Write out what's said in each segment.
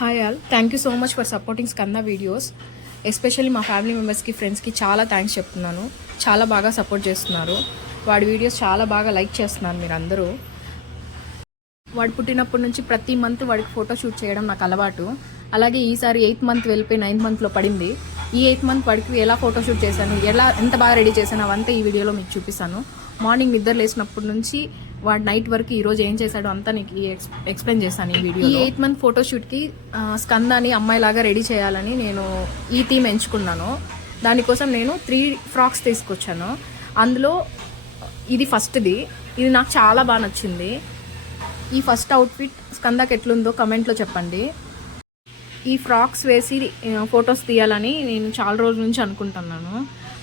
Hi all, thank you so much for supporting Skanda videos. Especially మా family మెంబర్స్కి, ఫ్రెండ్స్కి చాలా థ్యాంక్స్ చెప్తున్నాను. చాలా బాగా సపోర్ట్ చేస్తున్నారు. వాడి వీడియోస్ చాలా బాగా లైక్ చేస్తున్నారు మీరు అందరూ. వాడు పుట్టినప్పటి నుంచి ప్రతి మంత్ వాడికి ఫోటో షూట్ చేయడం నాకు అలవాటు. అలాగే ఈసారి 8th మంత్ వెళ్ళిపోయి 9th మంత్లో పడింది. ఈ 8th మంత్ వాడికి ఎలా ఫోటో షూట్ చేశాను, ఎంత బాగా రెడీ చేశాను అవంతా ఈ వీడియోలో మీకు చూపిస్తాను. మార్నింగ్ నిద్ర లేచినప్పటి నుంచి వాడు నైట్ వరకు ఈరోజు ఏం చేశాడో అంతా నీకు ఎక్స్ప్లెయిన్ చేశాను ఈ వీడియో. ఈ 8th మంత్ ఫోటోషూట్కి స్కందాని అమ్మాయిలాగా రెడీ చేయాలని నేను ఈ థీమ్ ఎంచుకున్నాను. దానికోసం నేను 3 ఫ్రాక్స్ తీసుకొచ్చాను. అందులో ఇది ఫస్ట్ది. ఇది నాకు చాలా బాగా నచ్చింది. ఈ ఫస్ట్ అవుట్ఫిట్ స్కందాకి ఎట్లుందో కమెంట్లో చెప్పండి. ఈ ఫ్రాక్స్ వేసి ఫొటోస్ తీయాలని నేను చాలా రోజుల నుంచి అనుకుంటున్నాను.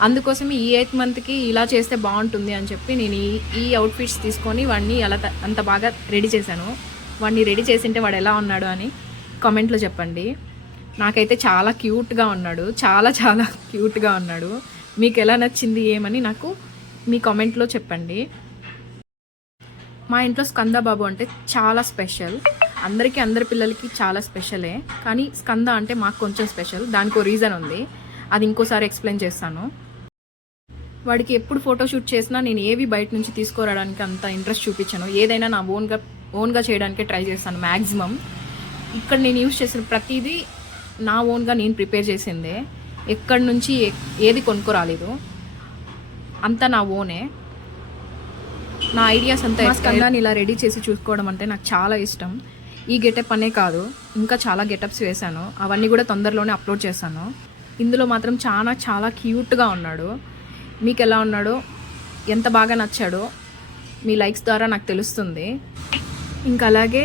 అందుకోసం ఈ 8th మంత్కి ఇలా చేస్తే బాగుంటుంది అని చెప్పి నేను ఈ అవుట్ఫిట్స్ తీసుకొని వాడిని అలా అంత బాగా రెడీ చేశాను. వాడిని రెడీ చేసింటే వాడు ఎలా ఉన్నాడు అని కామెంట్లో చెప్పండి. నాకైతే చాలా క్యూట్గా ఉన్నాడు, చాలా చాలా క్యూట్గా ఉన్నాడు. మీకు ఎలా నచ్చింది ఏమని నాకు మీ కామెంట్లో చెప్పండి. మా ఇంట్లో స్కంద బాబు అంటే చాలా స్పెషల్. అందరి పిల్లలకి చాలా స్పెషలే, కానీ స్కంద అంటే మాకు కొంచెం స్పెషల్. దానికి రీజన్ ఉంది, అది ఇంకోసారి ఎక్స్ప్లెయిన్ చేస్తాను. వాడికి ఎప్పుడు ఫోటోషూట్ చేసినా నేను ఏవి బయట నుంచి తీసుకురావడానికి అంత ఇంట్రెస్ట్ చూపించాను. ఏదైనా నా ఓన్గా చేయడానికే ట్రై చేస్తాను మ్యాక్సిమం. ఇక్కడ నేను యూజ్ చేసిన ప్రతిదీ నా ఓన్గా నేను ప్రిపేర్ చేసిందే. ఎక్కడి నుంచి ఏది కొనుక్కోరాలేదు, అంతా నా ఓనే. నా ఐడియాస్ అంతా స్కందాన్ని ఇలా రెడీ చేసి చూసుకోవడం అంటే నాకు చాలా ఇష్టం. ఈ గెటప్ అనే కాదు, ఇంకా చాలా గెటప్స్ వేశాను. అవన్నీ కూడా తొందరలోనే అప్లోడ్ చేశాను. ఇందులో మాత్రం చాలా చాలా క్యూట్గా ఉన్నాడు. మీకు ఎలా ఉన్నాడో, ఎంత బాగా నచ్చాడో మీ లైక్స్ ద్వారా నాకు తెలుస్తుంది. ఇంకా అలాగే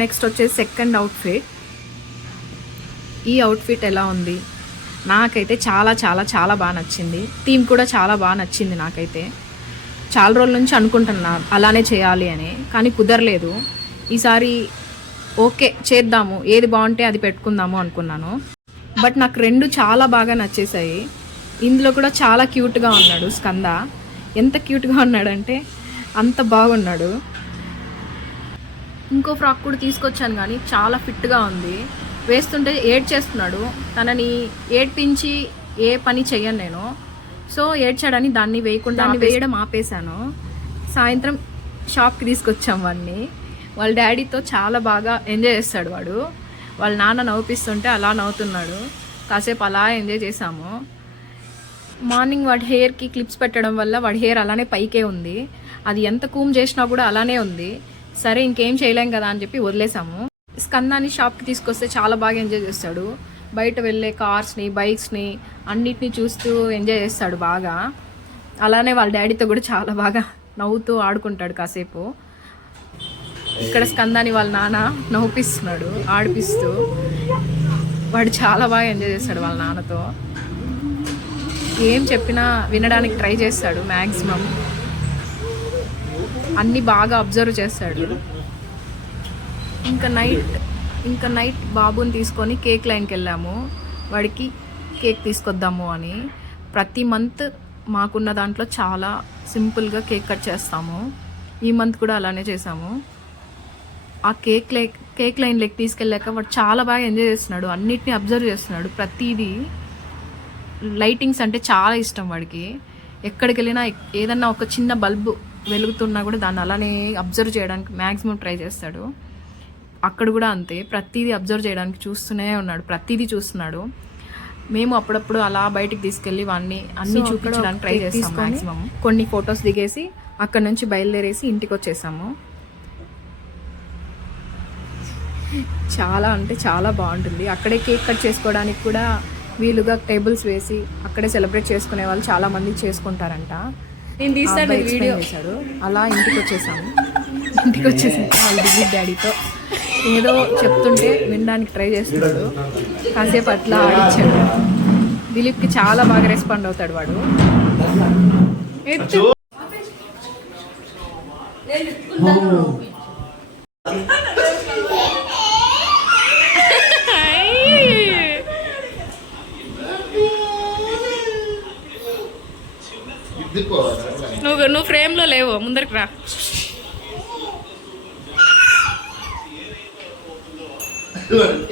నెక్స్ట్ వచ్చేసి సెకండ్ అవుట్ఫిట్. ఈ అవుట్ఫిట్ ఎలా ఉంది? నాకైతే చాలా చాలా చాలా బాగా నచ్చింది. థీమ్ కూడా చాలా బాగా నచ్చింది నాకైతే. చాలా రోజుల నుంచి అనుకుంటున్నా అలానే చేయాలి అని, కానీ కుదరలేదు. ఈసారి ఓకే చేద్దాము, ఏది బాగుంటే అది పెట్టుకుందాము అనుకున్నాను. బట్ నాకు 2 చాలా బాగా నచ్చేసాయి. ఇందులో కూడా చాలా క్యూట్గా ఉన్నాడు స్కంద. ఎంత క్యూట్గా ఉన్నాడంటే అంత బాగున్నాడు. ఇంకో ఫ్రాక్ కూడా తీసుకొచ్చాను, కానీ చాలా ఫిట్గా ఉంది. వేస్తుంటే ఏడ్చేస్తున్నాడు. తనని ఏడ్పించి ఏ పని చెయ్యను నేను. సో ఏడ్చాడని దాన్ని వేయడం ఆపేశాను. సాయంత్రం షాప్కి తీసుకొచ్చాం వాడిని. వాళ్ళ డాడీతో చాలా బాగా ఎంజాయ్ చేస్తాడు వాడు. వాళ్ళ నాన్న నవ్విస్తుంటే అలా నవ్వుతున్నాడు. కాసేపు అలా ఎంజాయ్ చేసాము. మార్నింగ్ వాడి హెయిర్కి క్లిప్స్ పెట్టడం వల్ల వాడి హెయిర్ అలానే పైకే ఉంది. అది ఎంత కూమ్ చేసినా కూడా అలానే ఉంది. సరే ఇంకేం చేయలేం కదా అని చెప్పి వదిలేసాము. స్కందాన్ని షాప్కి తీసుకొస్తే చాలా బాగా ఎంజాయ్ చేస్తాడు. బయట వెళ్ళే కార్స్ని, బైక్స్ని అన్నిటిని చూస్తూ ఎంజాయ్ చేస్తాడు బాగా. అలానే వాళ్ళ డాడీతో కూడా చాలా బాగా నవ్వుతూ ఆడుకుంటాడు కాసేపు. ఇక్కడ స్కందాన్ని వాళ్ళ నాన్న నవ్వుపిస్తున్నాడు ఆడిపిస్తూ. వాడు చాలా బాగా ఎంజాయ్ చేస్తాడు వాళ్ళ నాన్నతో. ఏం చెప్పినా వినడానికి ట్రై చేస్తాడు మ్యాక్సిమం. అన్నీ బాగా అబ్జర్వ్ చేస్తాడు. ఇంకా నైట్ బాబుని తీసుకొని కేక్ లైన్కి వెళ్ళాము. వాడికి కేక్ తీసుకొద్దాము అని. ప్రతి మంత్ మాకున్న దాంట్లో చాలా సింపుల్గా కేక్ కట్ చేస్తాము. ఈ మంత్ కూడా అలానే చేసాము. ఆ కేక్ లైన్ లెక్క తీసుకెళ్ళాక వాడు చాలా బాగా ఎంజాయ్ చేస్తున్నాడు. అన్నిటిని అబ్జర్వ్ చేస్తున్నాడు. ప్రతిదీ లైటింగ్స్ అంటే చాలా ఇష్టం వాడికి. ఎక్కడికి వెళ్ళినా ఏదన్నా ఒక చిన్న బల్బు వెలుగుతున్నా కూడా దాన్ని అలానే అబ్జర్వ్ చేయడానికి మ్యాక్సిమం ట్రై చేస్తాడు. అక్కడ కూడా అంతే, ప్రతిదీ అబ్జర్వ్ చేయడానికి చూస్తూనే ఉన్నాడు. ప్రతిదీ చూస్తున్నాడు. మేము అప్పుడప్పుడు అలా బయటికి తీసుకెళ్ళి వాడిని అన్నీ చూపించడానికి ట్రై చేస్తాం మ్యాక్సిమం. కొన్ని ఫొటోస్ దిగేసి అక్కడ నుంచి బయలుదేరేసి ఇంటికి వచ్చేసాము. చాలా అంటే చాలా బాగుంటుంది. అక్కడే కేక్ కట్ చేసుకోవడానికి కూడా వీలుగా టేబుల్స్ వేసి అక్కడే సెలబ్రేట్ చేసుకునే వాళ్ళు చాలా మంది చేసుకుంటారంట. నేను తీస్తాను వీడియో చేశాడు. అలా ఇంటికి వచ్చేసాము. ఇంటికి వచ్చేసాక వాళ్ళ దిలీప్ డాడీతో ఏదో చెప్తుంటే వినడానికి ట్రై చేస్తున్నాడు. కాసేపు అట్లా ఆడిచ్చాడు. దిలీప్కి చాలా బాగా రెస్పాండ్ అవుతాడు వాడు. నువ్వు ఫ్రేమ్లో లేవు, ముందరికి రా. Taniska.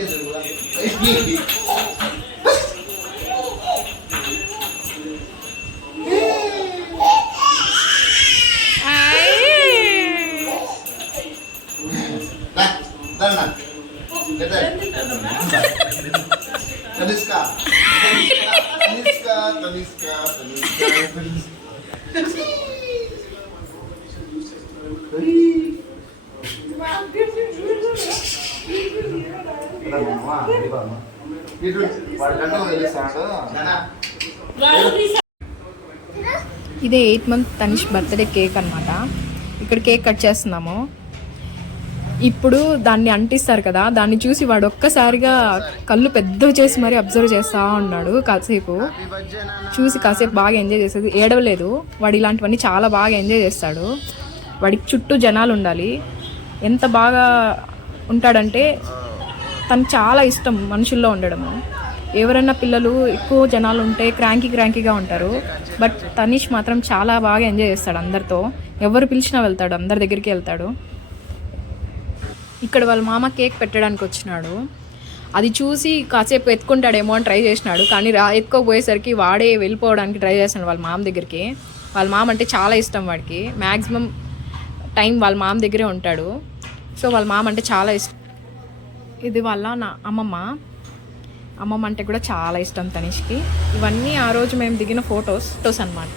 ఇదే 8 month తనిష్ బర్త్డే కేక్ అన్నమాట. ఇక్కడ కేక్ కట్ చేస్తున్నాము. ఇప్పుడు దాన్ని అంటిస్తారు కదా, దాన్ని చూసి వాడు ఒక్కసారిగా కళ్ళు పెద్దవి చేసి మరీ అబ్జర్వ్ చేస్తూ ఉన్నాడు. కాసేపు చూసి కాసేపు బాగా ఎంజాయ్ చేసేది, ఏడవలేదు. వాడు ఇలాంటివన్నీ చాలా బాగా ఎంజాయ్ చేస్తాడు. వాడికి చుట్టూ జనాలు ఉండాలి. ఎంత బాగా ఉంటాడంటే తనకు చాలా ఇష్టం మనుషుల్లో ఉండడము. ఎవరైనా పిల్లలు ఎక్కువ జనాలు ఉంటే క్రాంకీగా ఉంటారు. బట్ తనీష్ మాత్రం చాలా బాగా ఎంజాయ్ చేస్తాడు. అందరితో ఎవరు పిలిచినా వెళ్తాడు, అందరి దగ్గరికి వెళ్తాడు. ఇక్కడ వాళ్ళ మామ కేక్ పెట్టడానికి వచ్చినాడు. అది చూసి కాసేపు ఎత్తుకుంటాడేమో అని ట్రై చేసినాడు, కానీ ఎత్తుకోపోయేసరికి వాడే వెళ్ళిపోవడానికి ట్రై చేస్తున్నాడు వాళ్ళ మామ దగ్గరికి. వాళ్ళ మామ అంటే చాలా ఇష్టం వాడికి. మ్యాక్సిమం టైం వాళ్ళ మామ దగ్గరే ఉంటాడు. సో వాళ్ళ మామ అంటే చాలా ఇష్టం. ఇది వాళ్ళ నా అమ్మమ్మ అంటే కూడా చాలా ఇష్టం తనిష్కి. ఇవన్నీ ఆ రోజు మేము దిగిన ఫొటోస్ అన్నమాట.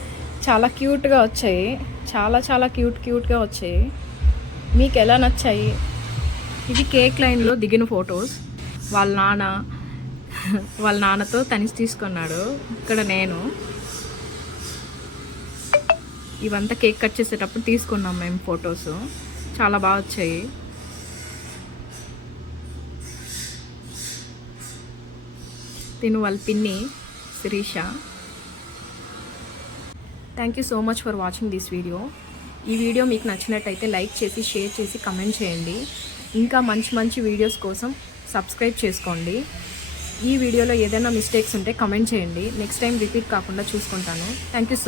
చాలా క్యూట్గా వచ్చాయి, చాలా క్యూట్గా వచ్చాయి. మీకు ఎలా నచ్చాయి? ఇది కేక్ లైన్లో దిగిన ఫొటోస్. వాళ్ళ నాన్నతో తనిష్ తీసుకున్నాడు. ఇక్కడ నేను ఇవంతా కేక్ కట్ చేసేటప్పుడు తీసుకున్నాం మేము ఫొటోస్. చాలా బాగా వచ్చాయి. తిను వాళ్ళ పిన్ని Shirisha. Thank you so much for watching this video. ఈ వీడియో మీకు నచ్చినట్టయితే లైక్ చేసి, షేర్ చేసి, కమెంట్ చేయండి. ఇంకా మంచి వీడియోస్ కోసం సబ్స్క్రైబ్ చేసుకోండి. ఈ వీడియోలో ఏదైనా మిస్టేక్స్ ఉంటే కమెంట్ చేయండి. నెక్స్ట్ టైం రిపీట్ కాకుండా చూసుకుంటాను. Thank you so